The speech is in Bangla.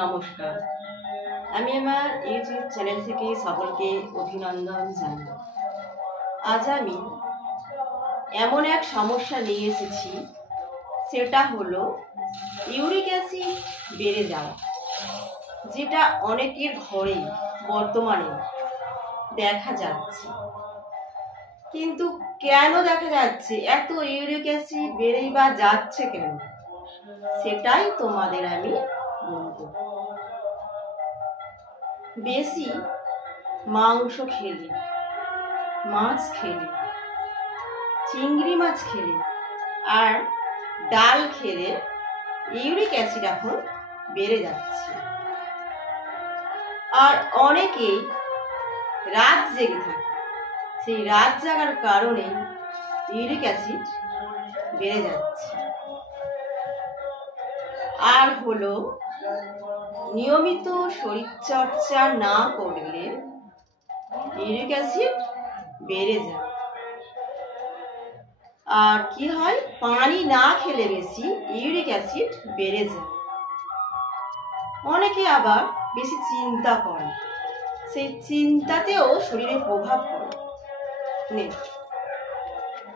নমস্কার, আমি আমার ইউটিউব চ্যানেল থেকে সকলকে অভিনন্দন জানাই। আজ আমি এমন এক সমস্যা নিয়ে এসেছি, সেটা হলো ইউরিক অ্যাসিড বেড়ে যাওয়া, যেটা অনেকের ঘরে বর্তমানে দেখা যাচ্ছে। কিন্তু কেন দেখা যাচ্ছে, এত ইউরিক অ্যাসিড বেড়েই বা যাচ্ছে কেন, সেটাই তোমাদের আমি বলবো। বেশি মাংস খেলে, মাছ খেলে, চিংড়ি মাছ খেলে আর ডাল খেলে ইউরিক অ্যাসিড এখন বেড়ে যাচ্ছে। আর অনেকেই রাত জেগে থাকে, সেই রাত জাগার কারণে ইউরিক অ্যাসিড বেড়ে যাচ্ছে। আর হলো নিয়মিত শরীরচর্চা না করলে ইউরিক অ্যাসিড বেড়ে যায়। আর কি হয়, পানি না খেলে বেশি ইউরিক অ্যাসিড বেড়ে যায়। অনেকে আবার বেশি চিন্তা করে, সেই চিন্তাতেও শরীরে প্রভাব পড়ে।